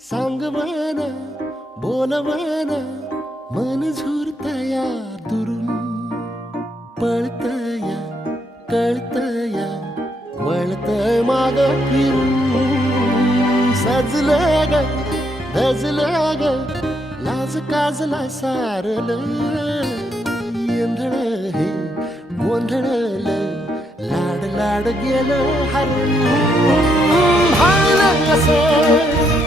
सांगवान बोलवान मन झुरतया दुरून पळतया कळतया वळतय माग फिरून सजलं ग धजलं ग लाज काजला सारलं येंधळ हे गोंधळलं लाड लाड गेलं हरून भाळलं कसं